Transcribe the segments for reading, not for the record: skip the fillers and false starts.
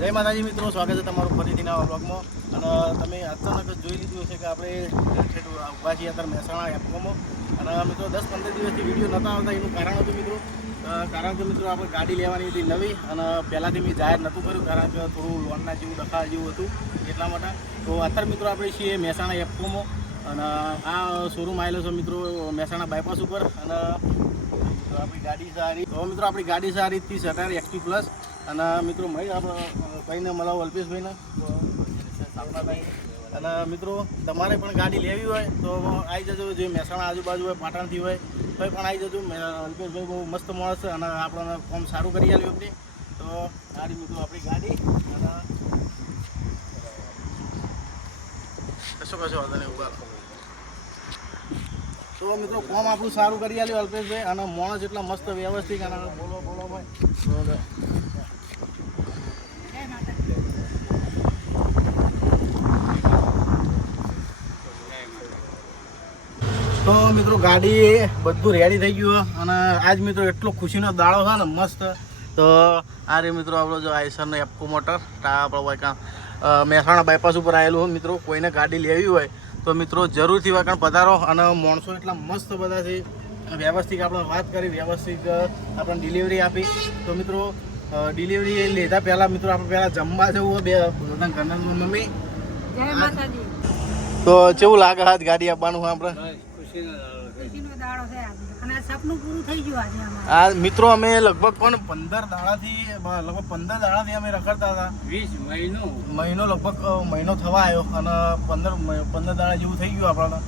જય માતાજી મિત્રો, સ્વાગત છે તમારું ફરીથી નવા બ્લોગમાં. અને તમે અચાનક જોઈ લીધું હશે કે આપણે ઊભા છીએ અત્યારે મહેસાણા એપકોમાં. અને મિત્રો 10-15 દિવસથી વિડીયો નહોતા આવતા. એનું કારણ હતું મિત્રો, કારણ કે મિત્રો આપણે ગાડી લેવાની હતી નવી, અને પહેલાંથી મેં જાહેર નહોતું કર્યું કારણ કે થોડું લોનના જેવું ડખા જેવું હતું એટલા માટે. તો અત્યારે મિત્રો આપણે છીએ મહેસાણા એપકોમાં, અને આ શોરૂમ આવેલો છે મિત્રો મહેસાણા બાયપાસ ઉપર. અને આપણી ગાડી સારી મિત્રો આપણી ગાડી સારી હતી સટાર XT પ્લસ. અને મિત્રો ભાઈ આપણે ભાઈને મળાવો અલ્પેશભાઈને સાપડાભાઈ. અને મિત્રો તમારે પણ ગાડી લેવી હોય તો આવી જજો, જે મહેસાણા આજુબાજુ હોય પાટણથી હોય તો પણ આવી જજો. અલ્પેશભાઈ બહુ મસ્ત માણસ છે અને આપણને કામ સારું કરી આવ્યું આપણે. તો સારી મિત્રો આપણી ગાડી અને કશો વાંધો નહીં ઉભા. તો મિત્રો કોમ આપણું સારું કરી આવ્યું અલ્પેશભાઈ, અને માણસ એટલા મસ્ત વ્યવસ્થિત. અને બોલો ભાઈ. તો મિત્રો ગાડી બધું રેડી થઈ ગયું, અને આજ મિત્રો એટલો ખુશીનો દાડો છે ને મસ્ત. તો આ રે મિત્રો આપણો જો આઈસરનો એપકો મોટર આપણે મહેસાણા બાયપાસ ઉપર આવેલું હોય. મિત્રો કોઈને ગાડી લેવી હોય તો મિત્રો જરૂરથી વાકણ પધારો. અને માણસો એટલા મસ્ત બધા છે, વ્યવસ્થિત આપણે વાત કરી, વ્યવસ્થિત આપણને ડિલિવરી આપી. તો મિત્રો ડિલિવરી લીધા પહેલાં મિત્રો આપણે પહેલાં જમવા જવું હોય બે બધા ઘરના મમ્મી. જય માતાજી. તો કેવું લાગે આજ ગાડી આપવાનું હોય આપણે? આ મિત્રો અમે લગભગ પણ 15 દાડાથી અમે રખડતા હતા. 20 મહિનો લગભગ મહિનો થવા આવ્યો, અને 15 દાડા જેવું થઈ ગયું આપણને.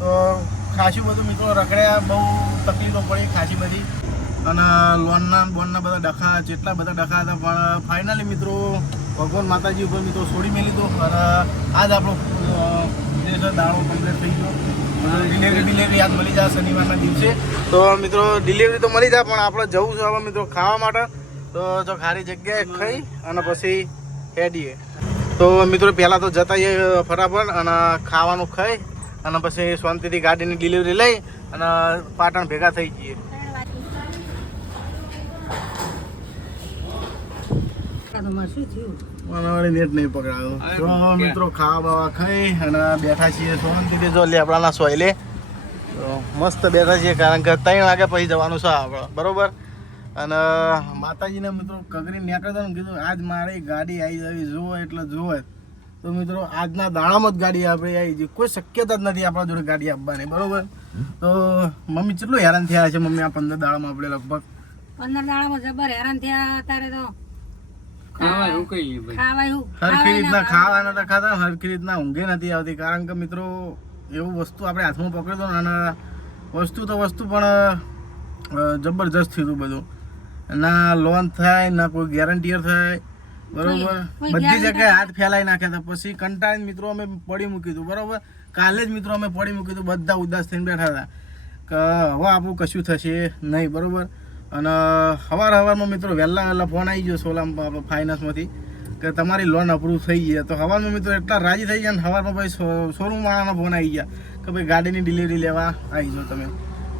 તો ખાસું બધું મિત્રો રખડ્યા, બહુ તકલીફો પડી ખાસી બધી. અને બોનના બધા ડખા, જેટલા બધા ડખા હતા, પણ ફાઇનલી મિત્રો ભગવાન માતાજી ઉપર મિત્રો છોડી મેં લીધો. અને આજ આપણો જે છે દાડો કમ્પ્લીટ થઈ ગયો. ડિલિવરી આજ મળી જાય શનિવારના દિવસે. તો મિત્રો ડિલિવરી તો મળી જાય, પણ આપણે જવું છે હવે મિત્રો ખાવા માટે. તો જો ખારી જગ્યાએ ખાઈ અને પછી હેડીએ. તો મિત્રો પહેલાં તો જતા ફટાફટ અને ખાવાનું ખાઈ અને પછી શાંતિથી ગાડીની ડિલિવરી લઈ અને પાટણ ભેગા થઈ જઈએ. નેટ નહીં પકડાયો. તો મિત્રો ખાવા બાવા ખાઈ અને બેઠા છીએ શાંતિથી. જો લેબડાના સોયલે તો મસ્ત બેઠા છીએ, કારણ કે 3 વાગે પછી જવાનું છે આપણે, બરોબર. અને માતાજીને મિત્રો કગરી નીકળતા ને કીધું આજ મારી ગાડી આવી જવી જોવે એટલે જોવે. તો મિત્રો આજના દાડામાં જ ગાડી આપણે આવી જઈ, કોઈ શક્યતા જ નથી આપણા જોડે ગાડી આપવાની, બરોબર. તો મમ્મી કેટલું હેરાન થયા છે મમ્મી આ 15 દાડામાં? આપણે લગભગ 15 દાડામાં જબર હેરાન થયા. અત્યારે તો હરખી રીતના ખાવા નતા ખાતા, હરખી રીતના ઊંઘે નથી આવતી. કારણ કે મિત્રો એવું વસ્તુ આપણે હાથમાં પકડ્યો હતો, અને વસ્તુ પણ જબરજસ્ત થયું હતું બધું. ના લોન થાય ના કોઈ ગેરંટીયર થાય, બરોબર. બધી જગ્યાએ હાથ ફેલાઈ નાખ્યા હતા. પછી કંટાળીને મિત્રો અમે પડી મૂક્યું હતું, બરોબર. કાલે જ મિત્રો અમે પડી મૂક્યું હતું, બધા ઉદાસ થઈને બેઠા હતા કે હવે આપણું કશું થશે નહીં, બરોબર. અને સવારમાં મિત્રો વહેલા ફોન આવી ગયો સોલા ફાઇનાન્સમાંથી કે તમારી લોન અપ્રૂવ થઈ ગઈ. તો સવારમાં મિત્રો એટલા રાજી થઈ ગયા, ને સવારમાં ભાઈ શોરૂમ વાળાના ફોન આવી ગયા કે ભાઈ ગાડીની ડિલિવરી લેવા આવી જાઓ તમે,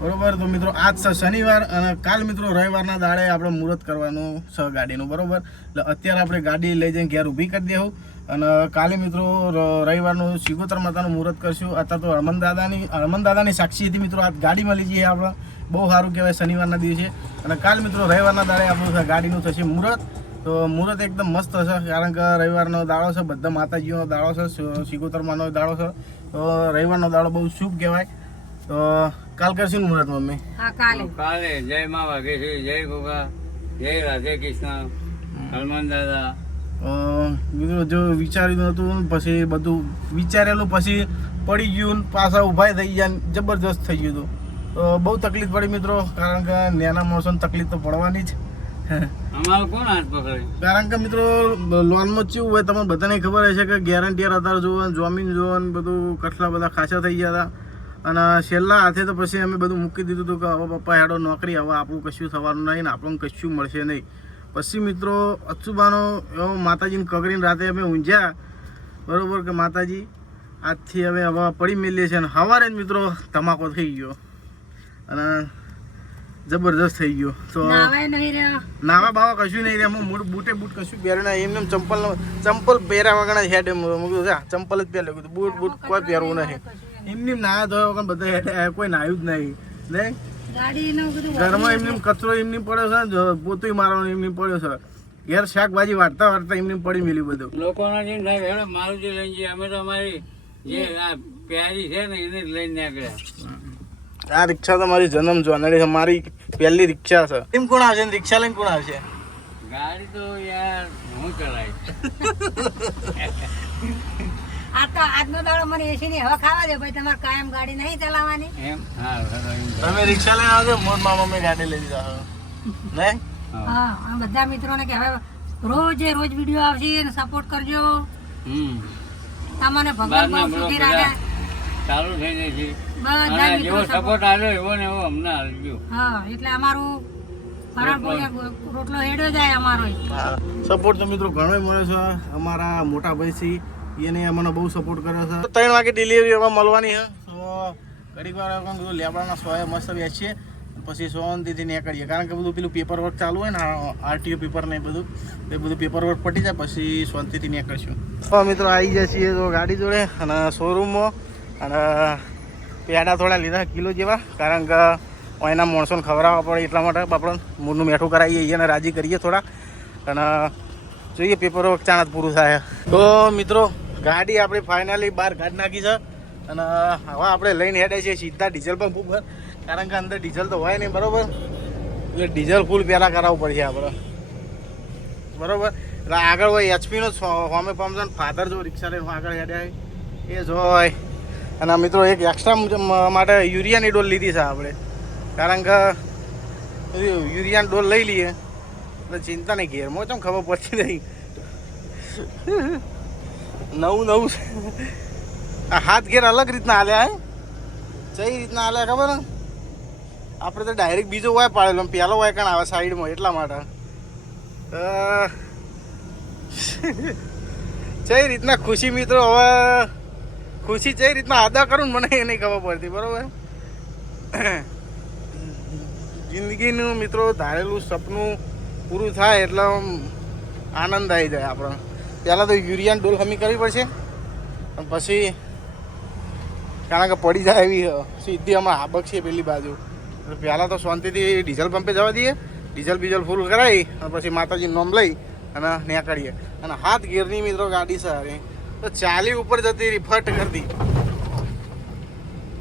બરોબર. તો મિત્રો આજ છે શનિવાર, અને કાલ મિત્રો રવિવારના દાડે આપણે મુહૂર્ત કરવાનું છે ગાડીનું, બરોબર. એટલે અત્યારે આપણે ગાડી લઈ જઈને ઘેર ઊભી કરી દેવું, અને કાલે મિત્રો રવિવારનું સિગોતર માતાનું મુહૂર્ત કરશું. અત્યારે તો હરમન દાદાની સાક્ષીથી મિત્રો આ ગાડી મળી જઈએ આપણે, બહુ સારું કહેવાય શનિવારના દિવસે. અને કાલ મિત્રો રવિવારના દાડે આપણું ગાડીનું થશે મુહૂર્ત. તો મુહૂર્ત એકદમ મસ્ત હશે, કારણ કે રવિવારનો દાડો છે, બધા માતાજીનો દાડો છે, સિગોતરમાંનો દાડો છે. તો રવિવારનો દાડો બહુ શુભ કહેવાય. તો કાલ કરશું મુહૂર્ત મમ્મી? હા કાલે. જય મા વાઘેશ્વરી, જય ગોગા, જય રાધે કૃષ્ણ, હનુમાન દાદા. મિત્રો જો વિચાર્યું હતું પછી બધું વિચારેલું પછી પડી ગયું, પાછા ઊભા થઈ ગયા, જબરજસ્ત થઈ ગયું હતું. તો બહુ તકલીફ પડી મિત્રો, કારણ કે નાના માણસોને તકલીફ તો પડવાની જ. અમારું કોણ હાથ પકડે? કારણ કે મિત્રો લોનમાં કેવું હોય તમને બધાને ખબર હશે કે ગેરંટીયર અત્યારે જોવો, જમીન જોવો, બધું કેટલા બધા ખાસા થઈ ગયા હતા. અને છેલ્લા હાથે તો પછી અમે બધું મૂકી દીધું હતું કે હવે પપ્પા હેડો નોકરી, હવે આપણું કશું થવાનું નહીં ને આપણને કશું મળશે નહીં. પછી મિત્રો અચુબાનો એવો માતાજીને કગરીને રાતે અમે ઊંઝ્યા, બરોબર, કે માતાજી આજથી હવે પડી મેલીએ છીએ. અને સવારે જ મિત્રો ધમાકો થઈ ગયો. અને જબરજસ્ત થઈ ગયો. તો નાવાય નહીં રહ્યા. નાવા બાવા કશું નહીં રે, હું બૂટે બૂટ કશું પહેરે ના, એમને ચંપલ પહેર્યા વગર હેડે મૂક્યું છે, ચંપલ જ પહેરે કીધું, બૂટ બૂટ કોઈ પહેરવું નહીં. એમને નાયા ધોયા વગર બધા હેડે, કોઈ નાયું જ નહીં. નહીં ગાડીનું બધું ઘરમાં એમને કચરો એમને પડ્યો છે, પોતું મારવાનો એમને પડ્યો છે, ઘેર શાકભાજી વાટતા વાટતા એમને પડી મેલ્યું બધું. લોકોના જેમ થાય હેડો મારુતિ લઈને જઈએ, અમે તો અમારી જે આ પ્યારી છે ને એને જ લઈને નીકળ્યા. આ રિક્ષા તો મારી જન્મ જોનારી છે, મારી પહેલી રિક્ષા છે. એમ કોણ આવશે રિક્ષા લઈને કોણ આવશે? ગાડી તો યાર હું ચલાવીશ. આ તો આજનો દાડો મને એસી ની હવા ખાવા દે ભાઈ, તમારે કાયમ ગાડી નહીં ચલાવવાની. એમ હા હેડો એમ કરો. તમે રિક્ષા લઈને આવજો, મોર મામા મેં ગાડી લઈ દીધા નહીં. હા આ બધા મિત્રોને કે હવે રોજે રોજ વિડીયો આવશે અને સપોર્ટ કરજો. તમને ભગવાન બહુ સુખી રાખે. ચાલુ થઈ જશે. બધા અને જેવો મિત્રો સપોર્ટ આવ્યો એવો ને એવો અમને આવજો. હા એટલે અમારું રોટલો હેડ્યો જાય અમારો. સપોર્ટ તો મિત્રો ઘણો મળે છે. અમારા મોટા ભાઈ છે એને અમને બહુ સપોર્ટ કર્યો છે. 3 વાગે ડિલિવરી એમાં મળવાની છે. તો ઘડીક વાર બધું લેબડાના સોએ મસ્ત બેસીએ, પછી શાંતિથી નીકળીએ, કારણ કે બધું પેલું પેપર વર્ક ચાલુ હોય ને, આરટીઓ પેપર ને બધું પેપર વર્ક પટી જાય પછી શાંતિથી નીકળશું. તો મિત્રો આવી જાય છીએ તો ગાડી જોડે અને શોરૂમમાં, અને પેડા થોડા લીધા કિલો જેવા, કારણ કે એના માણસોને ખવડાવવા પડે એટલા માટે આપણે મૂળનું મેઠું કરાવીએ અને રાજી કરીએ થોડા, અને જોઈએ પેપર વર્ક ચાણા પૂરું થાય. તો મિત્રો ગાડી આપણે ફાઇનલી બહાર કાઢી નાખી છે, અને હવે આપણે લઈને હેડે છીએ સીધા ડીઝલ પંપ ઉપર, કારણ કે અંદર ડીઝલ તો હોય નહીં બરાબર, એટલે ડીઝલ ફૂલ પહેલાં કરાવવું પડશે આપણે બરાબર. એટલે આગળ હોય એચપીનો હોમે પંપ છે, ફાધર જો રિક્ષા લઈને આગળ હેડ્યા એ જ હોય. અને મિત્રો એક એક્સ્ટ્રા માટે યુરિયાની ડોલ લીધી છે આપણે, કારણ કે યુરિયાની ડોલ લઈ લઈએ એટલે ચિંતા નહીં, ઘેરમાં ચમ ખબર પડતી નહીં. નવું આ હાથ ઘેર અલગ રીતના હાલ્યા હે, કઈ રીતના હાલ્યા ખબર ને, આપણે તો ડાયરેક્ટ બીજો વાય પાડેલો, પહેલો વાય કાણ આવે સાઈડમાં, એટલા માટે કઈ રીતના ખુશી મિત્રો, હવે ખુશી કઈ રીતના અદા કરું મને એ નહીં ખબર પડતી બરાબર. જિંદગીનું મિત્રો ધારેલું સપનું પૂરું થાય એટલે આનંદ આવી જાય આપણે. પહેલાં તો યુરિયાની ડોલ હમી કરવી પડશે, અને પછી કારણ કે પડી જાય એવી સીધી અમારે હાબક છે પેલી બાજુ, એટલે પહેલાં તો શાંતિથી ડીઝલ પંપે જવા દઈએ, ડીઝલ બીઝલ ફૂલ કરાવી અને પછી માતાજીનું નામ લઈ અને નીકળીએ. અને હાથ ગેરની મિત્રો ગાડી સારી તો 40 ઉપર જતી રહી, ફટ કરતી.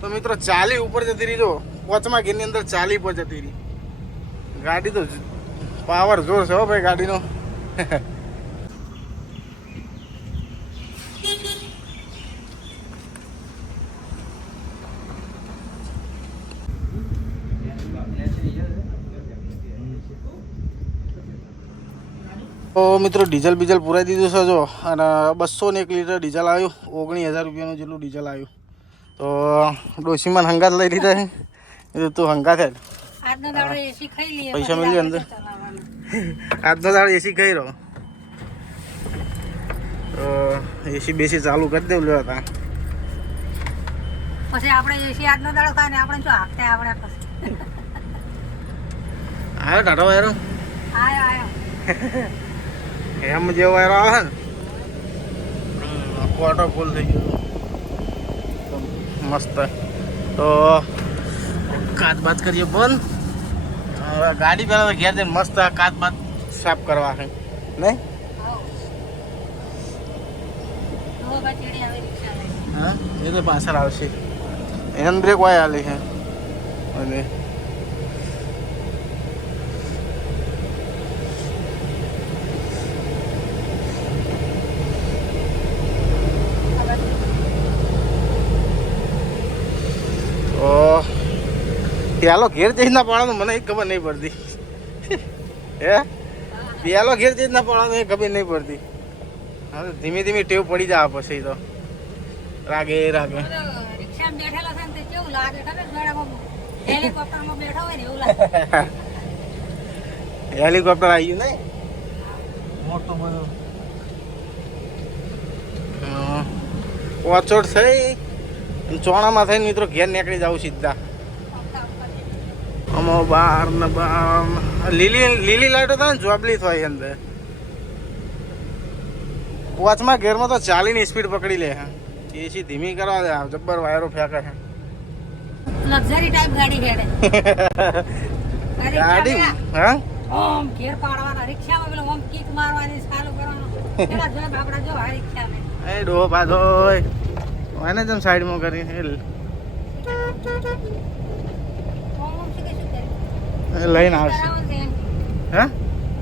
તો મિત્રો 40 ઉપર જતી રહી, જો 5મા ગેરની અંદર 40 પર જતી રહી ગાડી. તો પાવર જોર છે હો ભાઈ ગાડીનો. તો મિત્રો ડીઝલ બીઝલ પુરાઈ દીધું છે જો, અને 201 લીટર ડીઝલ આવ્યું, 19,000 રૂપિયાનું જેટલું ડીઝલ આવ્યું. તો ડોશીમાં હંગાત લઈ લીધા છે, એ તું હંગાત હે આજનો દાડો એસી ખાઈ લઈએ, પૈસા મળી અંદર. આજનો દાડો એસી ખાઈ રહ્યો તો એસી બેસી ચાલુ કરી દેવું લેવા. પછી આપણે એસી આજનો દાડો ખાય ને આપણે શું હાંકતા આપણે પછી આવ્યો ટાટો વાયરો, આયો એમ જેવો વાયરો આવે ને, ઓટો ફૂલ થઈ ગયો મસ્ત. તો કાચ બાત કરીએ બંધ. ગાડી પહેલાં તો ઘેર જઈને મસ્ત કાચ બાત સાફ કરવા છે નહીં. હા એ તો પાછળ આવશે, હેન્ડ બ્રેક વાય હાલે છે. અને પેલો ઘેર જઈ ના પાડવાનું મને ખબર નહીં પડતી. હે પેલો ઘેર જઈ ના પાડવાનું એ ખબર નહીં પડતી. હા ધીમે ધીમે ટેવ પડી જાય પછી તો રાગે રાગે. રિક્ષામાં બેઠેલો છે ને તે કેવું લાગે ખબર, હેલિકોપ્ટરમાં બેઠો હોય ને એવું લાગે. હેલિકોપ્ટર આવી ગયું નહીં મોટું બધું. ઓચોટ થઈ ચોણામાં થઈને મિત્રો ઘેર નીકળી જાવ સીધા. આમાં બાર ને બાર લીલી લાઈટો થાય ને જોબલી થાય અંદર. વોચમાં ઘેરમાં તો 40 ની સ્પીડ પકડી લે. એસી ધીમી કરવા દે, જબ્બર વાયરો ફેંકે છે. લક્ઝરી ટાઈપ ગાડી હેડે. ગાડી હા ઓમ ઘેર પાડવાના રિક્ષામાં પેલો ઓમ કિક મારવાની ચાલુ કરવાનો. પેલા જો બાપડા જો આ રિક્ષામાં. એ ડો પાછો એને જેમ સાઈડમાં કરી ઓમ ઓમ શું કે શું કરે? લઈને આવશે. કરાવવાનું છે એમ. હા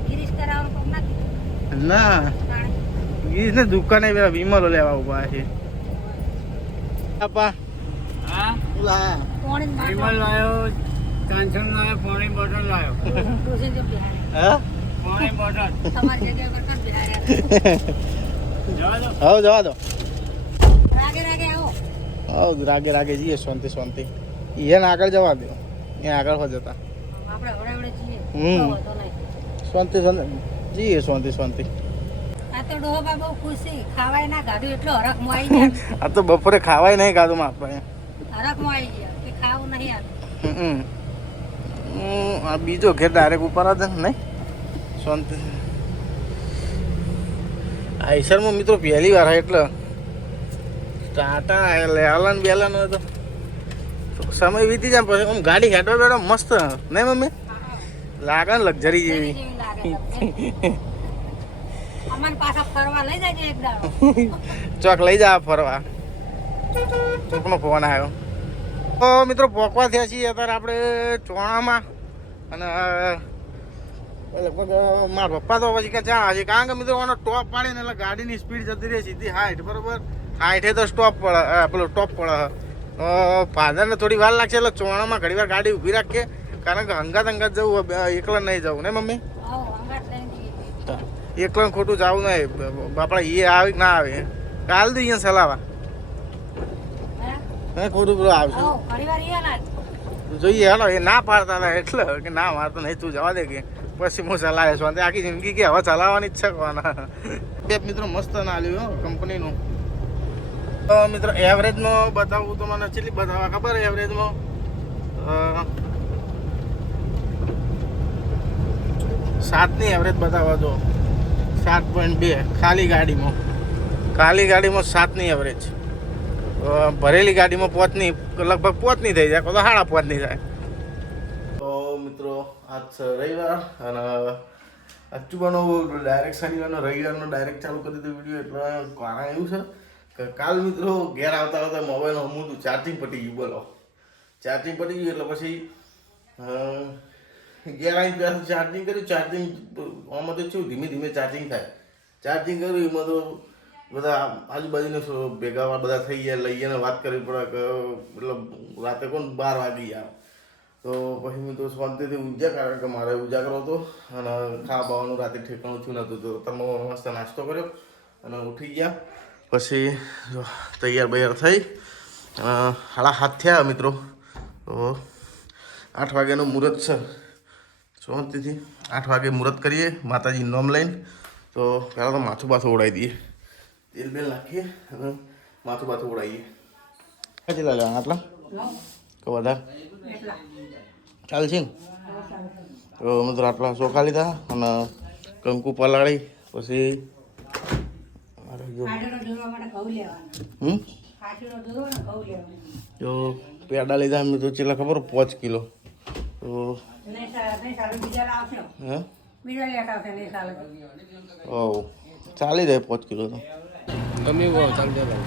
ગિરીશ કરાવવાનું કોક નાખી. ના પાણી. ને દુકાને પેલા વિમલો લેવા ઉભા છે. આપા હા પાણી જ વિમલ લાયો, કાંચન લાયો, પાણી બોટલ લાયો. ડોસે જો બિહારે. હા પાણી બોટલ તમારી જગ્યા પર કર બિહારે. જવા દો. હવ જવા દો. રાગે રાગે આવો. હવ રાગે રાગે જઈએ શાંતિ શાંતિ. એને આગળ જવા દો, એ આગળ હો જતા આપણે હવડે છીએ. હમ. તો વાંધો નહીં. શાંતિ શાંતિ જઈએ શાંતિ શાંતિ. આ તો ડોહા બહુ ખુશ છે. ખાવાય ના ગાધું એટલો હરખમાં આવી ગયા. આ તો બપોરે ખાવાય નહીં ખાધું માં આપણે. હરખમાં આવી ગયા કે ખાવું નહીં આ. આ બીજો ઘેર ડાયરેક્ટ ઉપર હતા નહીં શાંતિ. આઈસરમાં મિત્રો પહેલી વાર એટલે ટાટા લેલન બેલન હોય તો સમય વીતી જાય પછી આમ ગાડી હેઠવા બેઠો મસ્ત નહીં મમ્મી લાગે ને લક્ઝરી જેવી. જેવી લાગે. અમન પાછા ફરવા લઈ જાજે એક દાડો. ચોક લઈ જા ફરવા. કોકનો ફોન આવ્યો. તો મિત્રો પોકવા થયા છીએ અત્યારે આપણે ચોણામાં અને લગભગ મારા પપ્પા તો પછી ક્યાં ચા છે કારણ કે મિત્રો એનો ટોપ પાડીને એટલે ગાડીની સ્પીડ જતી રહે સીધી 60 બરોબર. 60 તો સ્ટોપ પડે પેલો ટોપ પડે. ફાધરને થોડી વાર લાગશે એટલે ચોણામાં ઘણી વાર ગાડી ઊભી રાખીએ કારણ કે હંગાત જવું એકલા નહીં જવું ને મમ્મી. આવો અંગાટ લઈને જઈએ. એકલા ખોટું જવું નહીં બાપડા એ આવે કે ના આવે કાલ તો અહીંયા સલાવા હે? ખોટું પેલું આવશે આવો ઘણીવાર ઈ ના. જોઈએ હેલો એ ના પાડતા હતા એટલે કે ના મારતો નહીં તું જવા દે કે પછી હું ચલાવે છું આખી જિંદગી કે હવે ચલાવવાની જ છે કોના. બે મિત્રો મસ્ત ના લ્યો કંપનીનું. તો મિત્રો એવરેજમાં બતાવું તો મને કેટલી બતાવવા ખબર એવરેજમાં 7ની એવરેજ બતાવવા દો 7.2 ખાલી ગાડીમાં 7ની એવરેજ. ભરેલી ગાડીમાં 5ની લગભગ 5ની થઈ જાય તો 5.5ની થાય. તો મિત્રો આજ છે રવિવાર અને અક્ટોબરનો ડાયરેક્ટ શનિવારનો રવિવારનો ડાયરેક્ટ ચાલુ કરી દીધો વિડીયો એટલે કારણ એવું છે કે કાલ મિત્રો ઘેર આવતા આવતા મોબાઈલનું હમું ચાર્જિંગ પટી ગયું. બોલો ચાર્જિંગ પટી ગયું એટલે પછી ઘેર આવી ત્યાં ચાર્જિંગ કર્યું. ચાર્જિંગ આમાં તો શું ધીમે ધીમે ચાર્જિંગ થાય. ચાર્જિંગ કર્યું એમાં તો બધા આજુબાજુને ભેગા બધા થઈ ગયા લઈને વાત કરવી પડે કે મતલબ રાતે કોણ 12 વાગી ગયા. તો પછી મેં તો શાંતિથી ઊંઝા કારણ કે મારે ઉજાગરો હતો અને ખાવા બાવાનું રાતે ઠેકાણું થયું નહોતું. તો તમે મસ્ત નાસ્તો કર્યો અને ઉઠી ગયા પછી તૈયાર બૈયાર થઈ 7:30 થયા મિત્રો. તો 8 વાગ્યાનું મુહૂર્ત છે. શાંતિથી 8 વાગે મુહૂર્ત કરીએ માતાજી નોમ લઈને. તો પહેલાં તો માથું બાથું ઉડાવી દઈએ, તેલ બેલ નાખીએ અને માથું બાથું ઉડાવીએ. કેટલા લેવાના આટલા કે વધારે ચાલશે ને? તો મિત્રો આટલા ચોખા લીધા અને કંકુ પલાળી પછી જો પેડા લીધા મિત્રો ચેલા ખબર 5 કિલો. તો ચાલી જાય 5 કિલો તો ગમે એવું ચાલી જાય.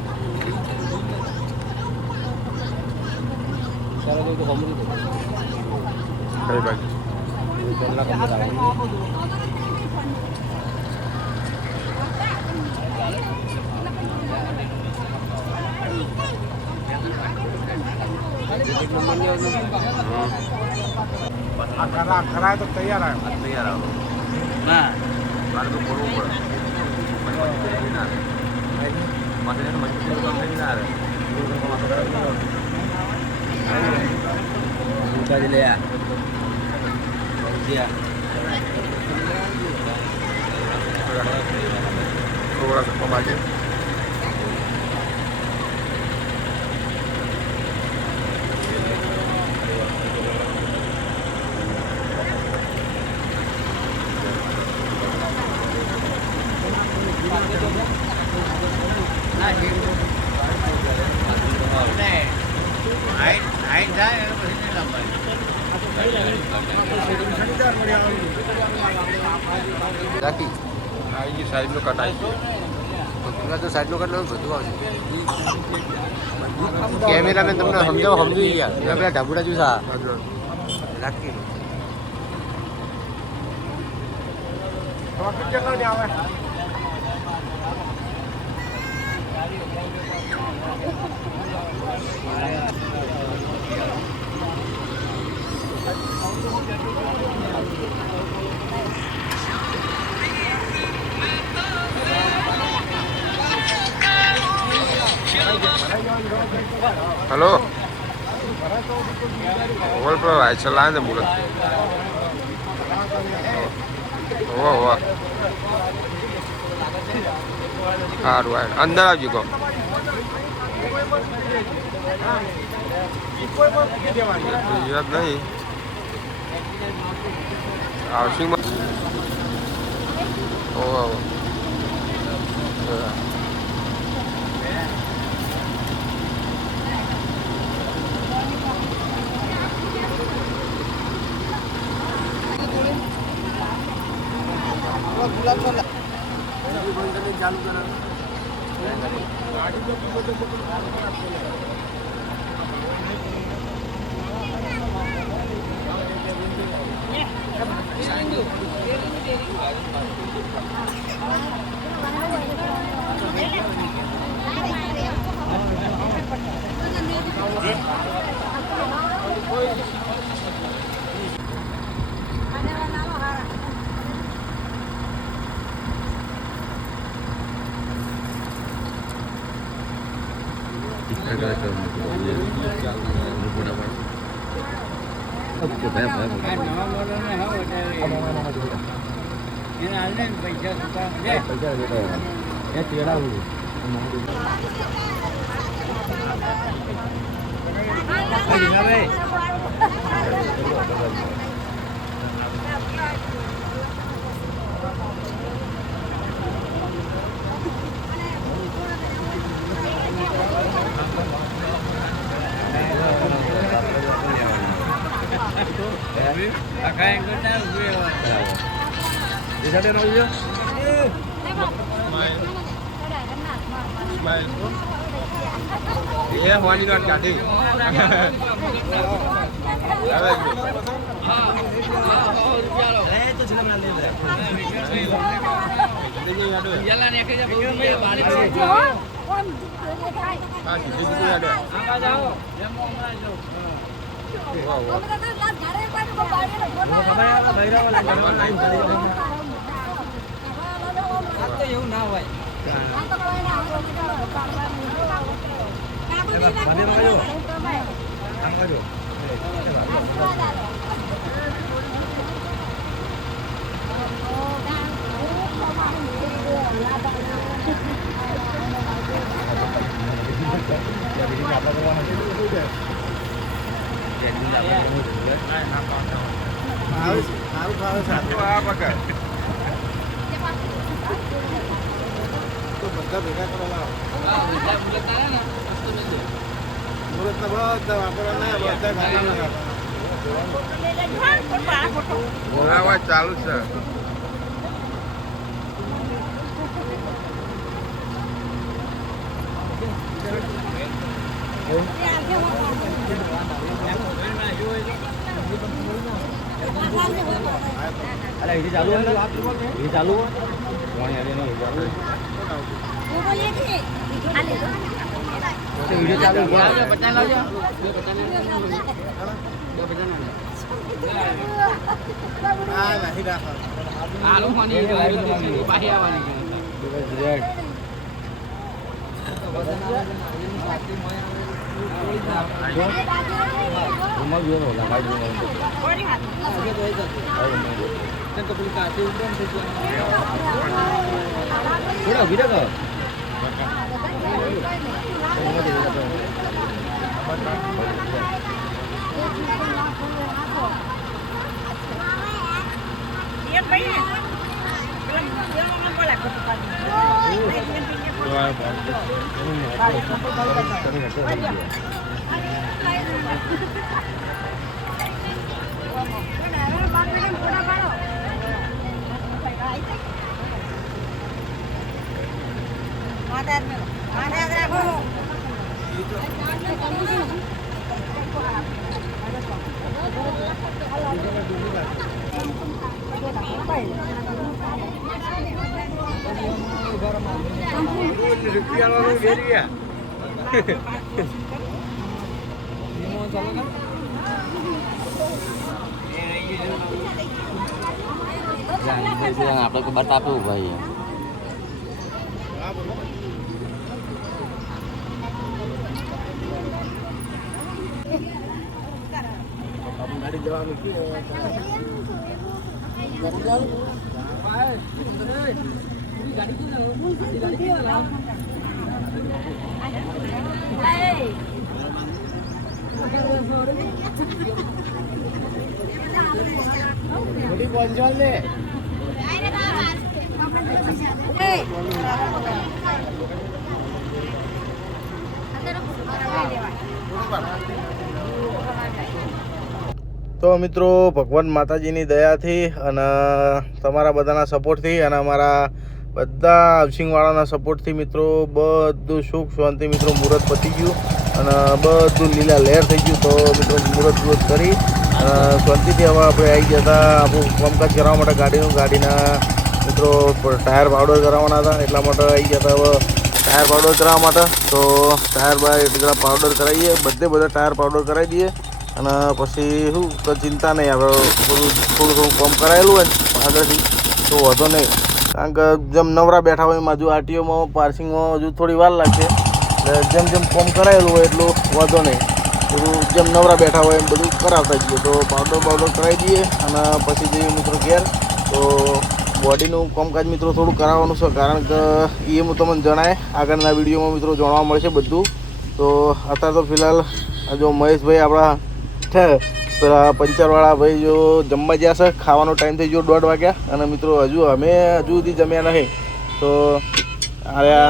ખરા તો તૈયાર આવ્યો ના મારે તો પડવું પડે લે થોડા સપ્પા બાજુ હાઈટ થાય એટલે પછી નહીં લંબાય. રાખી આ જે સાઈડનો કટ આવી ગયો તો પેલા તો સાઈડનો કટ બધું આવશે કેમેરામેન તમને સમજી ગયા પેલા ઢાબુડા જોઈશે રાખી हेलो बोल पर भाई चला दे बोल हो हार वाय अंदर आ जी को याद नहीं हाउसिंग में ओ चालू करा ये हमारी गाड़ी गाड़ी એવું ના હોય બધા ભેગા કરેલા મુહૂર્ત બધા વાપરવાના બધા બોલાવા ચાલુ છે अरे ये चालू है ये चालू है वहाँ यार नहीं वीडियो चालू है बच्चा ला जा આ નહીં રાખવા आलू पानी बाहर आवानी આપણે તો બતાવ્યું ભાઈ ગાડી જવાનું મોટી પહોંચવા લે તો મિત્રો ભગવાન માતાજીની દયાથી અને તમારા બધાના સપોર્ટથી અને અમારા બધા હાઉસિંગવાળાના સપોર્ટથી મિત્રો બધું સુખ શાંતિ મિત્રો મુહૂર્ત પતી ગયું અને બધું લીલા લહેર થઈ ગયું. તો મિત્રો મુહૂર્ત કરી શાંતિથી હવે આપણે આવી જતા આપણું કામકાજ કરવા માટે ગાડીના મિત્રો ટાયર પાવડર કરાવવાના હતા એટલા માટે આવી જતા હવે ટાયર પાવડર કરાવવા માટે. તો ટાયર એટલા પાવડર કરાવીએ બધા ટાયર પાવડર કરાવી દઈએ અને પછી શું તો ચિંતા નહીં આપણે થોડું કામ કરાયેલું હોય ને આગળથી તો વધો નહીં. કારણ કે જેમ નવરા બેઠા હોય એમાં હજુ આરટીઓમાં પાર્સિંગમાં હજુ થોડી વાર લાગશે એટલે જેમ કામ કરાયેલું હોય એટલું વધો નહીં. બધું જેમ નવરા બેઠા હોય એમ બધું કરાવતા જઈએ. તો પાવડર કરાવી દઈએ અને પછી જઈએ મિત્રો ઘેર. તો બોડીનું કામકાજ મિત્રો થોડું કરાવવાનું છે કારણ કે એ હું તમને જણાય આગળના વિડીયોમાં મિત્રો જાણવા મળશે બધું. તો અત્યારે તો ફિલહાલ જો મહેશભાઈ આપણા પેલા પંચરવાળા ભાઈ જો જમવા ગયા છે. ખાવાનો ટાઈમ થઈ ગયો 1:30 વાગ્યા અને મિત્રો હજુ સુધી જમ્યા નહીં. તો આ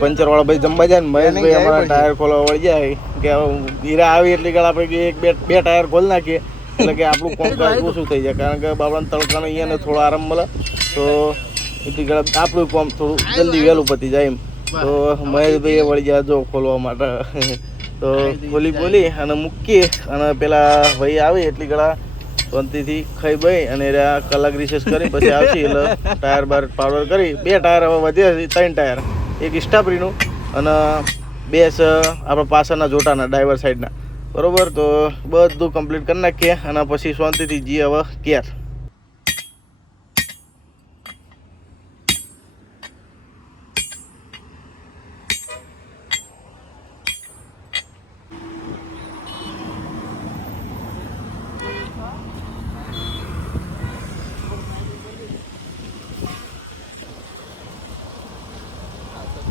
પંચરવાળા ભાઈ જમવા જાય ને મહેશભાઈ અમારા ટાયર ખોલવા વળી જાય કે હીરા આવી એટલે કે આપણે બે ટાયર ખોલી નાખીએ એટલે કે આપણું કામકાજ ઓછું થઈ જાય કારણ કે બાબાને તડકાનો અહીંયા થોડો આરામ મળે તો એટલી ઘણા આપણું કામ થોડું જલ્દી વહેલું પતી જાય એમ. તો મહેશભાઈએ વળી જાય જો ખોલવા માટે. તો બોલી અને મૂકીએ અને પેલા ભાઈ આવે એટલી ઘણા શાંતિથી ખાઈ ભાઈ અને કલાક રિસેસ કરી પછી આવશે એટલે ટાયર બાર પાવડર કરી 2 ટાયર હવે વધ્યા 3 ટાયર, એક સ્ટાપરીનું અને 2 આપણા પાછળના જોટાના ડ્રાઈવર સાઈડના બરાબર. તો બધું કમ્પ્લીટ કરી નાખીએ અને પછી શાંતિથી જઈએ હવે ઘેર.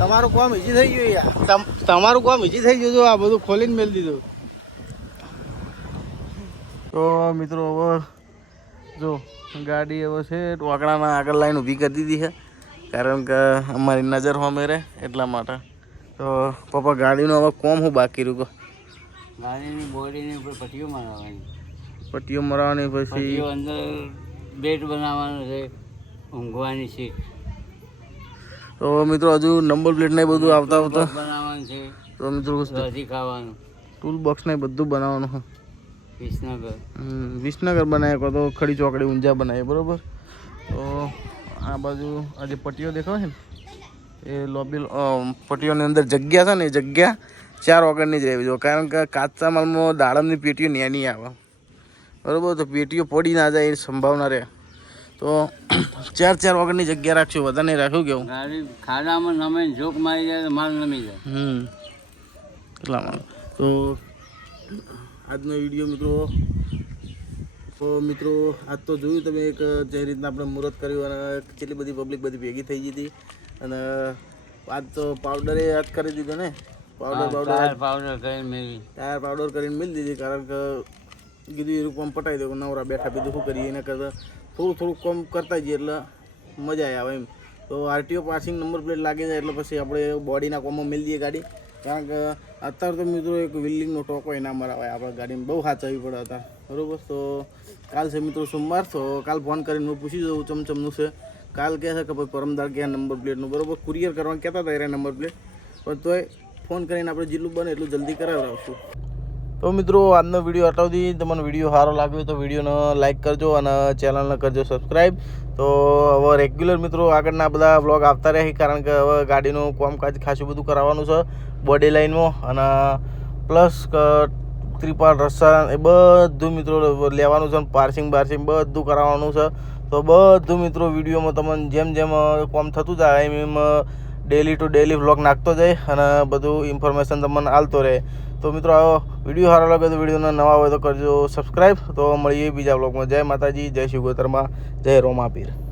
તમારું કામ ઈજી થઈ ગયું યાર, તમારું કામ ઈજી થઈ ગયું. આ બધું ખોલીને મેળ દીધું. તો મિત્રો હવે જો ગાડી હવે છે વાકડાના આગળ લાઈન ઊભી કરી દીધી છે કારણ કે અમારી નજર સામે રહે એટલા માટે. તો પપ્પા ગાડીનું હવે કોમ હું બાકી રહ્યું? ગાડીની બોડીની ઉપર પટ્ટીઓ મરાવવાની. પટ્ટીઓ મરાવવાની પછી અંદર બેડ બનાવવાનું છે, ઊંઘવાની સીટ. તો મિત્રો હજુ નંબર પ્લેટ ને બધું આવતા બનાવવાનું છે. તો મિત્રો દહીં ખાવાનું, ટૂલ બોક્સ ને બધું બનાવવાનું છે. વિસનગર વિસનગર બનાવ્યા તો ખડી ચોકડી ઊંઝા બનાવીએ બરાબર. તો આ બાજુ આ જે પટ્ટીઓ દેખાય છે ને એ લોબી પટ્ટીઓની અંદર જગ્યા છે ને એ જગ્યા 4 વગરની જ રહેવી જોઈએ કારણ કે કાચા માલમાં દાડમની પેટીઓ નાની આવે બરાબર. તો પેટીઓ પડી ના જાય એની સંભાવના રહે. તો 4 વગરની જગ્યા રાખશું, વધારે નહીં રાખ્યું કેવું ગાડી ખાડામાં નમે જોક મારી જાય તો માલ નમી જાય. એટલા માટે. તો આજનો વિડીયો મિત્રો આજ તો જોયું તમે એક જે રીતના આપણે મુહૂર્ત કર્યું અને કેટલી બધી પબ્લિક બધી ભેગી થઈ ગઈ હતી. અને આજ તો પાવડરે યાદ કરી દીધો ને, ટાયર પાવડર કરીને મિલ દીધી કારણ કે કીધું એ કામ પટાવી દો નવરા બેઠા બીજું શું કરીએ એના કરતાં થોડું કામ કરતા જઈએ એટલે મજા આવે એમ. તો આરટીઓ પાસિંગ નંબર પ્લેટ લાગી જાય એટલે પછી આપણે બોડીના કોમમાં મેળ દઈએ ગાડી, કારણ કે અત્યારે તો મિત્રો એક વિલ્ડિંગનો ટોકો ના મરાવાય આપણે ગાડીને, બહુ સાચવવી પડે અત્યારે, બરાબર. તો કાલ છે મિત્રો સોમવાર, તો કાલ ફોન કરીને હું પૂછી દઉં ચમચમનું છે. કાલ કહે છે કે ભાઈ પરમદાર ગયા નંબર પ્લેટનું, બરાબર. કુરિયર કરવાનું કહેતા હતા એ નંબર પ્લેટ, પણ તોય ફોન કરીને આપણે જેટલું બને એટલું જલ્દી કરાવડાવશું. તો મિત્રો આજનો વિડીયો હટાવતી, તમને વિડીયો સારો લાગ્યો તો વિડીયોને લાઇક કરજો અને ચેનલને કરજો સબસ્ક્રાઈબ. તો હવે રેગ્યુલર મિત્રો આગળના બધા વ્લોગ આવતા રહે, કારણ કે હવે ગાડીનું કામકાજ ખાસું બધું કરાવવાનું છે બોડી લાઇનમાં, અને પ્લસ ત્રિપાલ રસ્સા એ બધું મિત્રો લેવાનું છે, પાર્સિંગ બધું કરાવવાનું છે. તો બધું મિત્રો વિડીયોમાં તમને જેમ જેમ કામ થતું જાય એમ ડેલી ટુ ડેલી વ્લોગ નાખતો જાય અને બધું ઇન્ફોર્મેશન તમને આલતો રહે. તો મિત્રો આવો વિડીયો સારો લાગે તો વિડીયોને નવા હોય તો કરજો સબસ્ક્રાઈબ. તો મળીએ બીજા વ્લોગમાં. જય માતાજી, જય શિવ ગોતરમાં, જય રોમાપીર.